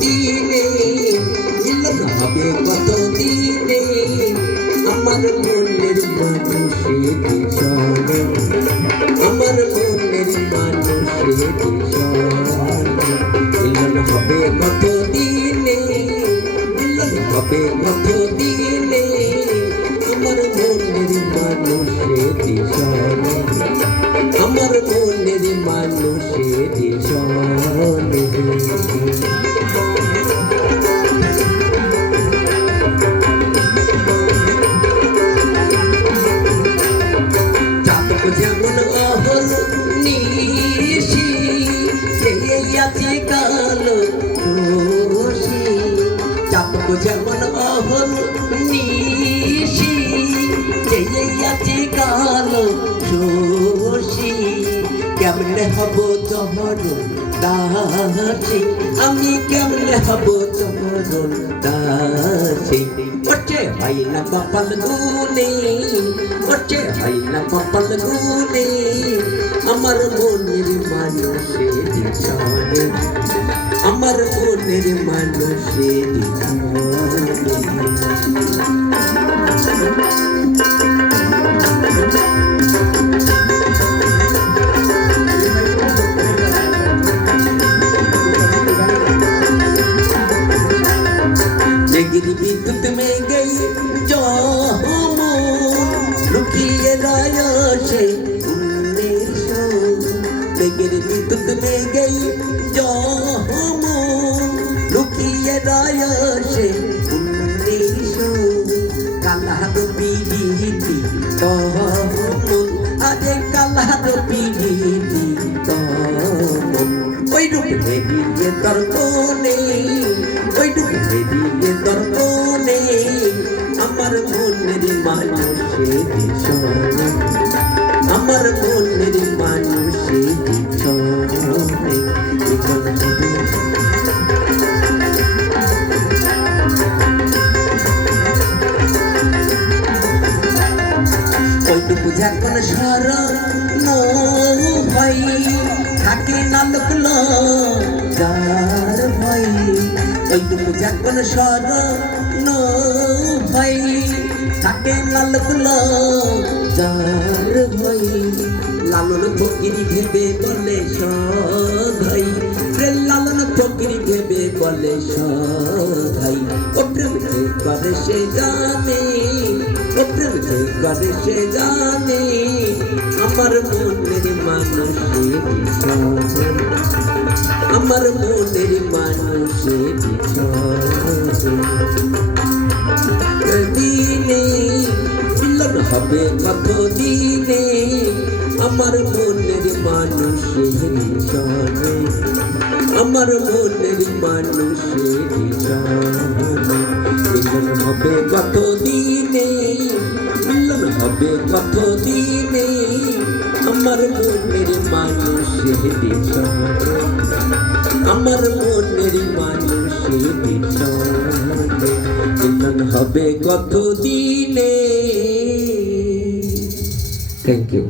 দিনে, মিলন হবে কত দিনে, আমার মনের মানুষের পিছনে, আমার মনের মানুষের পিছনে, মিলন হবে কত দিনে, মিলন হবে কত দিনে, আমার মনের মানুষের পিছনে, আমার মনের মানুষের পিছনে। চাতক যেমন অহল নিশি, সেই আছে কালো খুশি। চাতক যেমন অহল নিশি, সেই আছে কালো খুশি। কেমনে হব চহর দাসী, আমি কেমনে হব চহর দাসী। ওঠে হয় না কপাল গুনে, ওঠে হয় না কপাল গুনে, আমার মনের মানুষের পিছনে, আমার মনের মানুষের বিদ্যুৎ में गई जो लुकिए राया से लेकिन विद्युत में गई जो लुकिए राया से काला तो पीढ़ी तो अरे काला तो पीढ़ी तो ওই রূপ বেরিয়ে দর্পণে, ওই রূপ বেরিয়ে দর্পণে, আমার মনের মানুষের পিছনে, আমার মনের মানুষের পিছনে। ওইটুকু যখন স্মরণ হয়, থাকে না লোকলো যার ভাই। ওইটুকু যখন স্মরণ হয়, থাকে না লোকলো যার ভাই। লালন ফকিরি ভেবে বলে সদাই, লালন ফকিরি ভেবে বলে সদাই। ও প্রেম করে সে জানে, ও প্রেম করে সে জানে, আমার মনের মানুষের পিছনে, আমার মনের মানুষের পিছনে। দিনে মিলন হবে কত দিনে, আমার মনের মানুষের পিছনে, আমার মনের মানুষের পিছনে। মিলন হবে কত দিনে, মিলন হবে কত দিনে, আমার মনের মানুষের পিছনে, আমার মনের মানুষের পিছনে। মিলন হবে কত দিনে। Thank you.